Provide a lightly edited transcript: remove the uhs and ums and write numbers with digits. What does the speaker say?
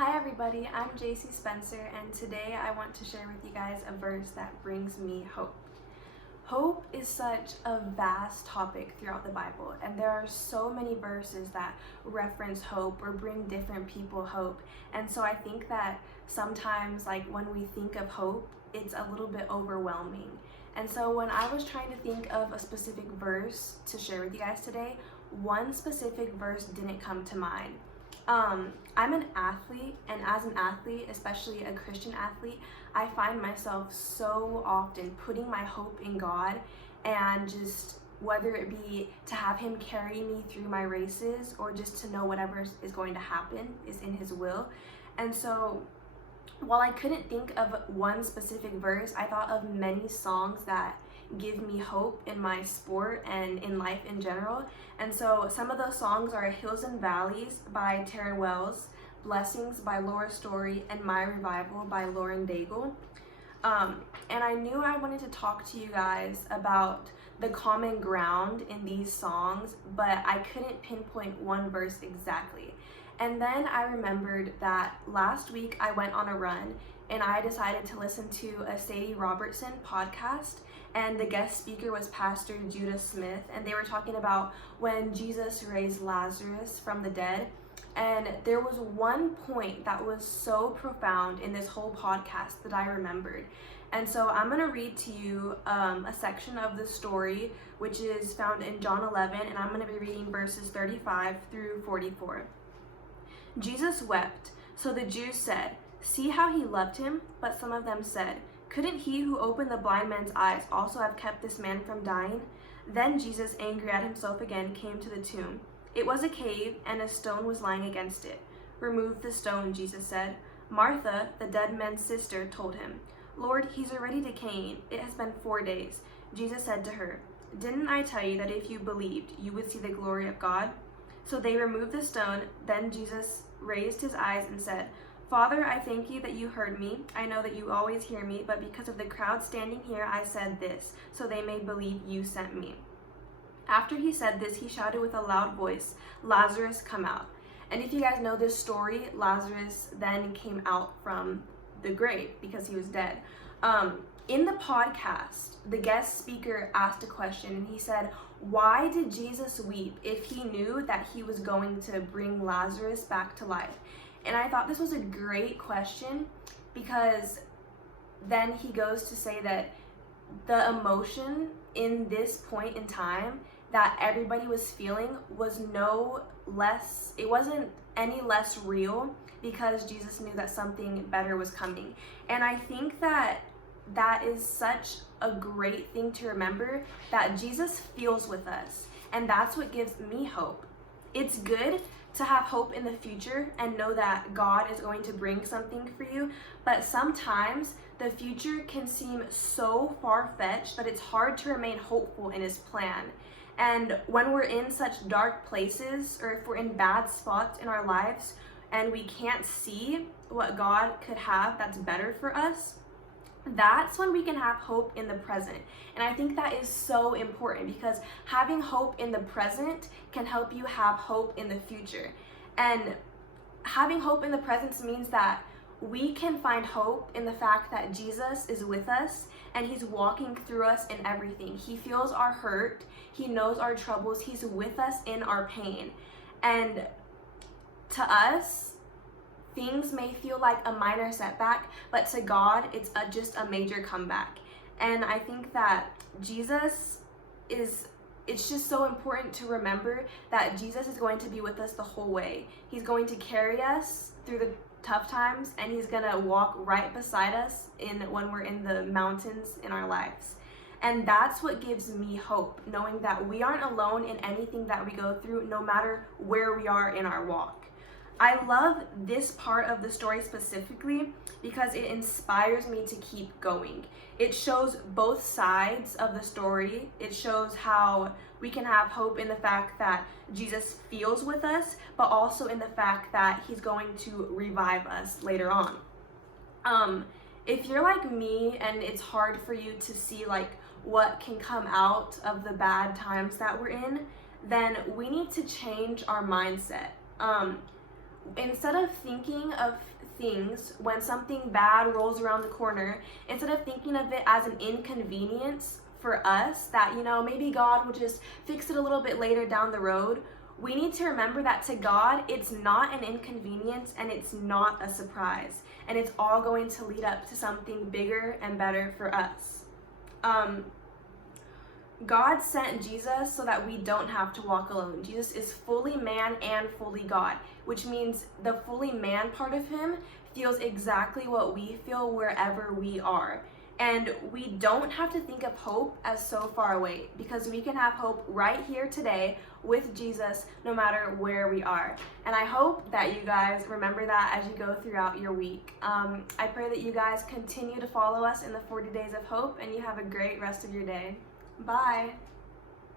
Hi everybody, I'm Jaycie Spencer, and today I want to share with you guys a verse that brings me hope. Hope is such a vast topic throughout the Bible, and there are so many verses that reference hope or bring different people hope. And so I think that sometimes, when we think of hope, it's a little bit overwhelming. And so when I was trying to think of a specific verse to share with you guys today, one specific verse didn't come to mind. I'm an athlete, and as an athlete, especially a Christian athlete, I find myself so often putting my hope in God, and just whether it be to have Him carry me through my races or just to know whatever is going to happen is in His will. And so while I couldn't think of one specific verse, I thought of many songs that give me hope in my sport and in life in general. And so some of those songs are Hills and Valleys by Taryn Wells, Blessings by Laura Story, and My Revival by Lauren Daigle. And I knew I wanted to talk to you guys about the common ground in these songs, but I couldn't pinpoint one verse exactly. And then I remembered that last week I went on a run and I decided to listen to a Sadie Robertson podcast, and the guest speaker was Pastor Judah Smith, and they were talking about when Jesus raised Lazarus from the dead. And there was one point that was so profound in this whole podcast that I remembered. And so I'm going to read to you a section of the story, which is found in John 11, and I'm going to be reading verses 35 through 44. Jesus wept, so the Jews said, "See how he loved him?" But some of them said, "Couldn't he who opened the blind man's eyes also have kept this man from dying?" Then Jesus, angry at himself again, came to the tomb. It was a cave, and a stone was lying against it. "Remove the stone," Jesus said. Martha, the dead man's sister, told him, "Lord, he's already decaying. It has been 4 days." Jesus said to her, "Didn't I tell you that if you believed, you would see the glory of God?" So they removed the stone. Then Jesus raised his eyes and said, "Father, I thank you that you heard me. I know that you always hear me, but because of the crowd standing here, I said this, so they may believe you sent me." After he said this, he shouted with a loud voice, "Lazarus, come out." And if you guys know this story, Lazarus then came out from the grave because he was dead. In the podcast, the guest speaker asked a question, and he said, "Why did Jesus weep if he knew that he was going to bring Lazarus back to life?" And I thought this was a great question, because then he goes to say that the emotion in this point in time that everybody was feeling was it wasn't any less real, because Jesus knew that something better was coming. And I think that is such a great thing to remember, that Jesus feels with us, and that's what gives me hope. It's good to have hope in the future and know that God is going to bring something for you, but sometimes the future can seem so far-fetched that it's hard to remain hopeful in His plan. And when we're in such dark places, or if we're in bad spots in our lives and we can't see what God could have that's better for us, that's when we can have hope in the present. And I think that is so important, because having hope in the present can help you have hope in the future. And having hope in the present means that we can find hope in the fact that Jesus is with us, and He's walking through us in everything. He feels our hurt. He knows our troubles. He's with us in our pain. And to us, things may feel like a minor setback, but to God, it's just a major comeback. And I think that it's just so important to remember that Jesus is going to be with us the whole way. He's going to carry us through the tough times, and He's gonna walk right beside us when we're in the mountains in our lives. And that's what gives me hope, knowing that we aren't alone in anything that we go through, no matter where we are in our walk. I love this part of the story specifically because it inspires me to keep going. It shows both sides of the story. It shows how we can have hope in the fact that Jesus feels with us, but also in the fact that He's going to revive us later on. If you're like me and it's hard for you to see what can come out of the bad times that we're in, then we need to change our mindset. instead of thinking of things when something bad rolls around the corner, instead of thinking of it as an inconvenience for us that, maybe God will just fix it a little bit later down the road, we need to remember that to God, it's not an inconvenience and it's not a surprise. And it's all going to lead up to something bigger and better for us. God sent Jesus so that we don't have to walk alone. Jesus is fully man and fully God, which means the fully man part of him feels exactly what we feel wherever we are. And we don't have to think of hope as so far away, because we can have hope right here today with Jesus no matter where we are. And I hope that you guys remember that as you go throughout your week. I pray that you guys continue to follow us in the 40 Days of Hope, and you have a great rest of your day. Bye.